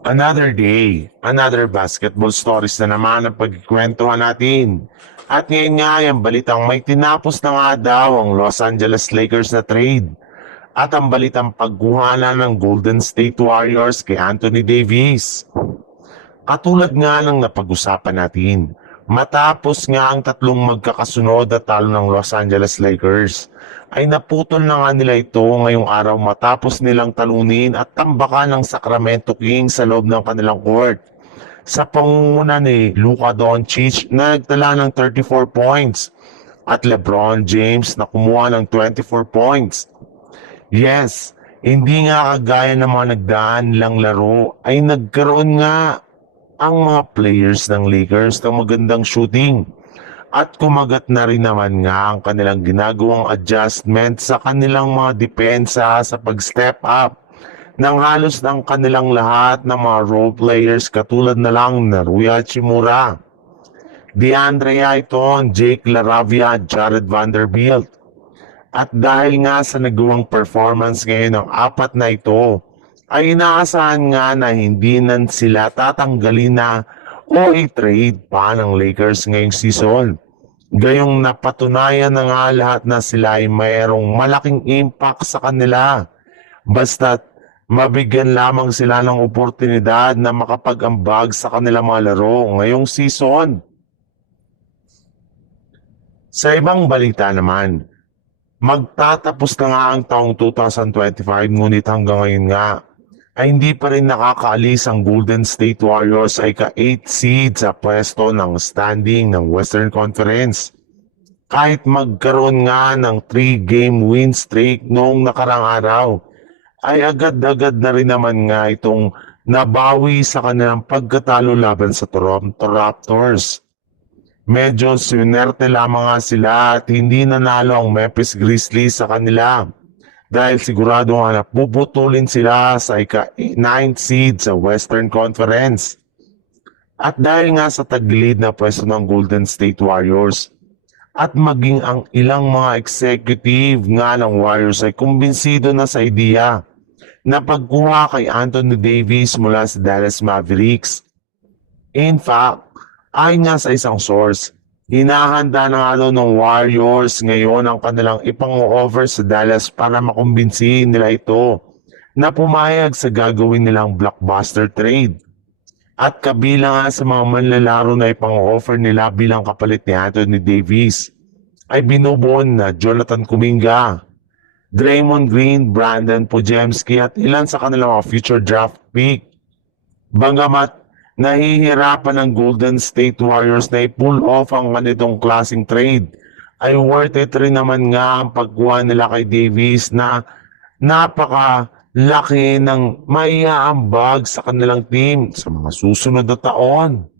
Another day, another basketball stories na naman ang pagkikwentuhan natin. At ngayon nga yung balitang may tinapos na nga daw ang Los Angeles Lakers na trade. At ang balitang pagkuhanan ng Golden State Warriors kay Anthony Davis. Katulad nga ng napag-usapan natin, matapos nga ang tatlong magkakasunod na talo ng Los Angeles Lakers, ay naputol na nga nila ito ngayong araw matapos nilang talunin at tambakan ng Sacramento Kings sa loob ng kanilang court. Sa pangunguna ni Luka Doncic na nagtala ng 34 points at LeBron James na kumuha ng 24 points. Yes, hindi nga kagaya ng mga nagdaan lang laro ay nagkaroon nga ang mga players ng Lakers ng magandang shooting. At kumagat na rin naman nga ang kanilang ginagawang adjustment sa kanilang mga depensa sa pag-step up ng halos ng kanilang lahat ng mga role players katulad na lang na Rui Hachimura, DeAndre Ayton, Jake LaRavia, Jared Vanderbilt. At dahil nga sa nagawang performance ngayon ng apat na ito, ay inaasahan nga na hindi na sila tatanggalin na o i-trade pa ng Lakers ngayong season. Gayong napatunayan na nga lahat na sila ay mayroong malaking impact sa kanila. Basta't mabigyan lamang sila ng oportunidad na makapag-ambag sa kanilang mga laro ngayong season. Sa ibang balita naman, magtatapos na nga ang taong 2025 ngunit hanggang ngayon nga ay hindi pa rin nakakaalis ang Golden State Warriors ay ka-8 seed sa pwesto ng standing ng Western Conference. Kahit magkaroon nga ng 3-game win streak noong nakarang araw, ay agad-agad na rin naman nga itong nabawi sa kanilang pagkatalo laban sa Toronto Raptors. Medyo swinerte lamang nga sila at hindi nanalo ang Memphis Grizzlies sa kanila. Dahil sigurado nga na puputulin sila sa ika-9th seed sa Western Conference. At dahil nga sa tagilid na pwesto ng Golden State Warriors, at maging ang ilang mga executive nga ng Warriors ay kumbinsido na sa ideya na pagkuha kay Anthony Davis mula sa Dallas Mavericks. In fact, ayon nga sa isang source, hinahanda na nga daw ng Warriors ngayon ang kanilang ipang-over sa Dallas para makumbinsi nila ito na pumayag sa gagawin nilang blockbuster trade. At kabilang nga sa mga manlalaro na ipang-offer nila bilang kapalit ni Anthony Davis ay binubuo na Jonathan Kuminga, Draymond Green, Brandon Podziemski at ilan sa kanilang mga future draft pick. Bagamat nahihirapan ng Golden State Warriors na i-pull off ang ganitong klaseng trade, ay worth it rin naman nga ang pagkuha nila kay Davis na napakalaki ng maiaambag sa kanilang team sa mga susunod na taon.